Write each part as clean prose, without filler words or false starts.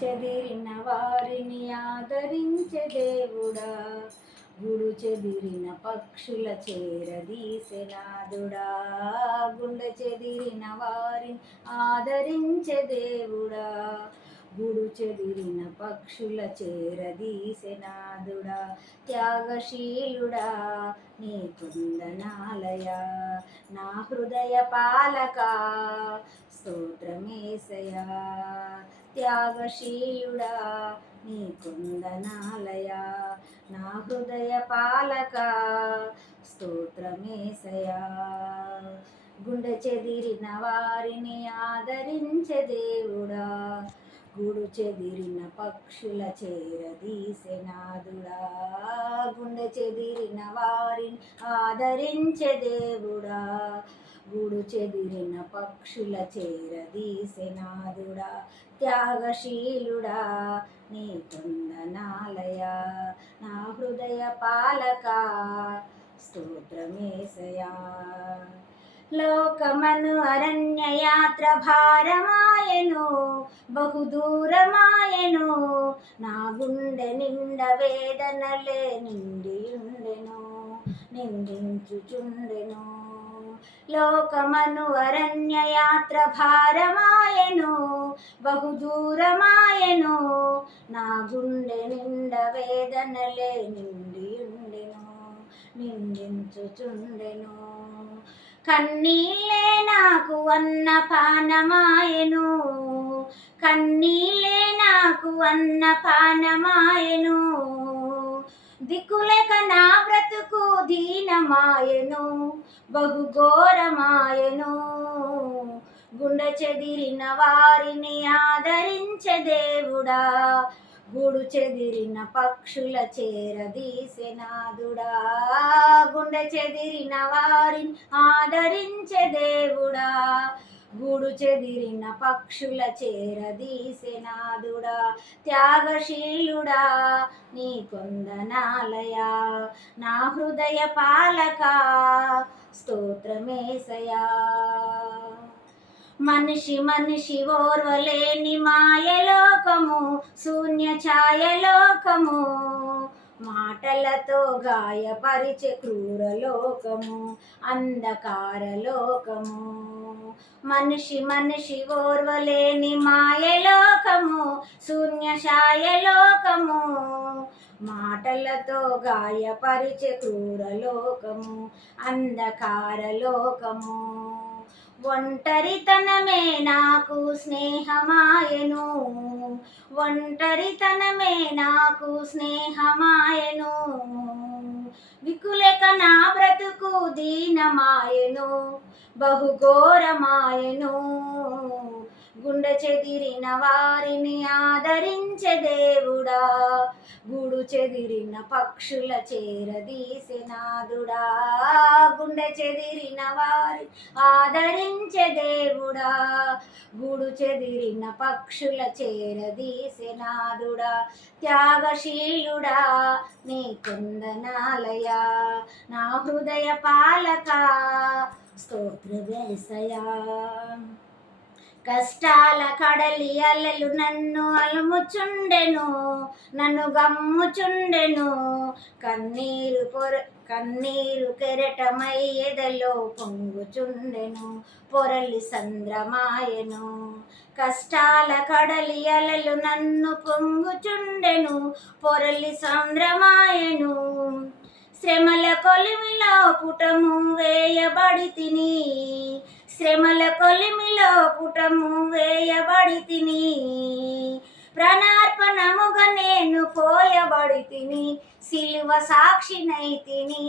చెదిరిన వారిని ఆదరించే దేవుడా, గుడు చెదిరిన పక్షుల చేరదీసెనాదుడా. గుండె చెదిరిన వారిని ఆదరించే దేవుడా, గుడు చెదిరిన పక్షుల చేరదీసెనాదుడా. త్యాగశీలుడా నీ కొందనాలయ, నా హృదయ పాలక స్తోత్రమేసయా. త్యాగశీలుడా నీ కొందనాలయ, నా హృదయ పాలక స్తోత్రమేసయా. గుండె చెదిరిన వారిని ఆదరించే దేవుడా, గుడు చెదిరిన పక్షుల చేరదీసెనాదుడా. గుండె చెదిరిన వారిని ఆదరించే దేవుడా, గుడు చెదిరిన పక్షుల చేరదీసెనాదుడా. త్యాగశీలుడా నీ కొందనాలయ, నా హృదయ పాలక స్తోత్రమేసయా. లోకమను అరణ్యయాత్ర భారమాయెను, బహుదూరమాయెను, నా గుండె నిండ వేదనలే నిండియుండెను, నిందించుచుండెను. లోకమను అరణ్యయాత్ర భారమాయెను, బహుదూరమాయెను, నా గుండె నిండ వేదనలే నిండియుండెను, నిందించుచుండెను. కన్నీళ్ళే నాకు అన్నపానమాయెను, కన్నీళ్ళే నాకు అన్నపానమాయెను, దిక్కులేక నా బ్రతుకు దీనమాయెను, బహుఘోరమాయెను. గుండె చెదిరిన వారిని ఆదరించే దేవుడా, గుడు చెదిరిన పక్షుల చేరదీసెనాదుడా. గుండె చెదిరిన వారిని ఆదరించే దేవుడా, గుడు చెదిరిన పక్షుల చేరదీసెనాదుడా. త్యాగశీలుడా నీ కొందనాలయ, నా హృదయ పాలక స్తోత్రమేసయా. మనిషి మనిషి ఓర్వలేని మాయలోకము, శూన్య ఛాయలోకము, మాటలతో గాయపరిచే క్రూరలోకము, అంధకారలోకము. మనిషి మనిషి ఓర్వలేని మాయలోకము, శూన్య ఛాయలోకము, మాటలతో గాయపరిచే క్రూరలోకము, అంధకారలోకము. ఒంటరితనమే నాకు స్నేహమాయెను, ఒంటరితనమే నాకు స్నేహమాయెను, దిక్కులేక నా బ్రతుకు దీనమాయెను, బహుఘోరమాయెను. గుండె చెదిరిన వారిని ఆదరించే దేవుడా, గుడు చెదిరిన పక్షుల చేరదీసెనాదుడా. గుండె చెదిరిన వారిని ఆదరించే దేవుడా, గుడు చెదిరిన పక్షుల చేరదీసెనాదుడా. త్యాగశీలుడా నీ కొందనాలయ, నా హృదయ పాలక స్తోత్రమేసయా. కష్టాల కడలి అలలు నన్ను అలుముచుండెను, నన్ను గమ్ముచుండెను, కన్నీరు కెరటమై ఎదలో పొంగుచుండెను, పొరలి సంద్రమాయెను. కష్టాల కడలి అలలు నన్ను పొంగుచుండెను, పొరలి సంద్రమాయెను. శ్రమల కొలిమిలో పుటము వేయబడితిని, శ్రమల కొలిమిలో పుటము వేయబడితిని, ప్రాణార్పణముగా నేను పోయబడితిని, సిలువ సాక్షినైతిని.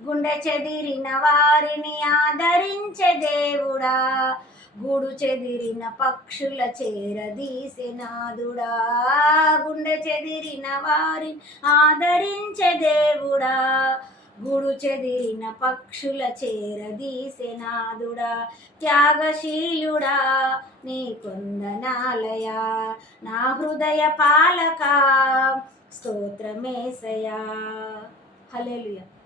గుండె చెదిరిన వారిని ఆదరించే దేవుడా, గుడు చెదిరిన పక్షుల చేరదీసెనాదుడా. గుండె చెదిరిన వారిని ఆదరించే దేవుడా, గుడు చెదిరిన పక్షుల చేరదీసెనాదుడా. త్యాగశీలుడా నీ కొందనాలయ, నా హృదయ పాలక స్తోత్రమేసయా. హల్లెలూయా.